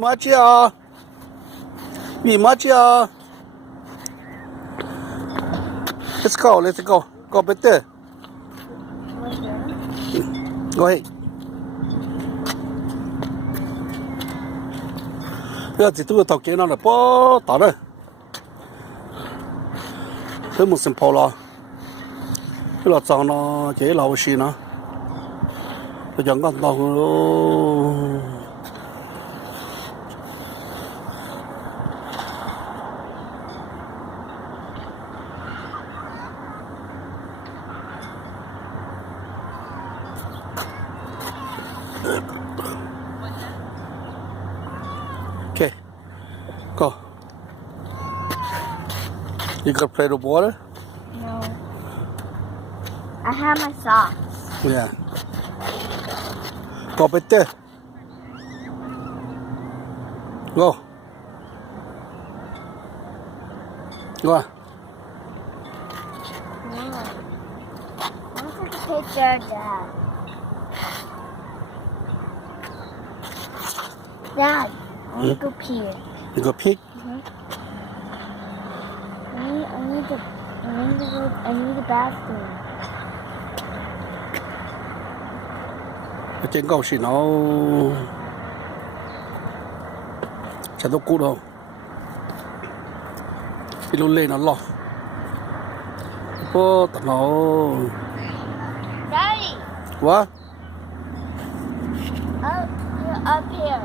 嘛去啊？你嘛去啊？Let's go, let's go. Go better. Go ahead. 不要只都到街那了，不打了，都没生跑了，这老脏了，这老些呢，这讲个闹喽。Okay, go. You gonna play the water? No. I have my socks. Yeah. Go better. Go. Go on. No. I want to take a picture of Dad. Dad, I want to go pee. You go pee? I need the bathroom. 真高兴哦，全都顾了，一路累了咯，不等了。Daddy, What? you're up here.